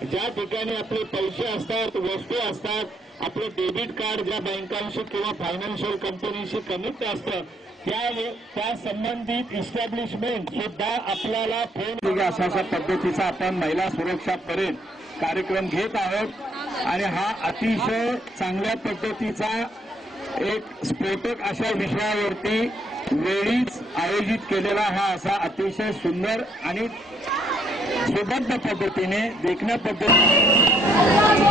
ज्या ठिकाणी आपले पैसे असतात, वस्तू असतात, आपले डेबिट कार्ड ज्या बँकांशी किंवा फायनान्शियल कंपनीशी कनेक्ट असतं त्या संबंधित इस्टॅब्लिशमेंट सुद्धा आपल्याला फोन अशा पद्धतीचा आपण महिला सुरक्षा परेड कार्यक्रम घेत आहोत आणि हा अतिशय चांगल्या पद्धतीचा एक स्फोटक अशा विषयावरती वेळीच आयोजित केलेला हा असा अतिशय सुंदर आणि सुबद्ध पद्धतीने देखण्या पद्धतीने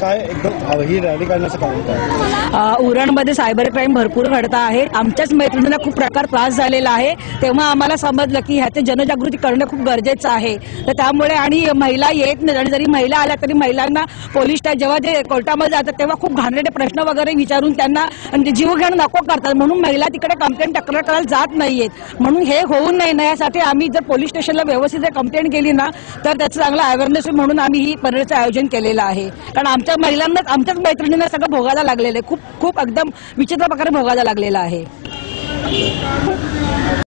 काय एकदम ही रॅली काढण्याचं कारण काय? उरणमध्ये सायबर क्राईम भरपूर घडत आहे. आमच्याच मैत्रिणींना खूप प्रकार त्रास झालेला आहे. तेव्हा आम्हाला समजलं की ह्याची जनजागृती करणं खूप गरजेचं आहे. तर त्यामुळे आणि महिला येत नाही आणि जरी महिला आल्या तरी महिलांना पोलीस जेव्हा ते कोर्टामध्ये जातात तेव्हा खूप घाणेरडे प्रश्न वगैरे विचारून त्यांना जीव घेणं नको करतात. म्हणून महिला तिकडे कंप्लेंट तक्रार करायला जात नाहीयेत. म्हणून हे होऊ नये यासाठी आम्ही जर पोलीस स्टेशनला व्यवस्थित कंप्लेंट केली ना तर त्याचं चांगलं अवेअरनेस म्हणून आम्ही ही परेडचं आयोजन केलेलं आहे. कारण आमच्या महिलांना आमच्याच मैत्रिणींना सगळं भोगायला लागलेलं आहे. खूप खूप एकदम विचित्र प्रकारे भोगायला लागलेलं आहे.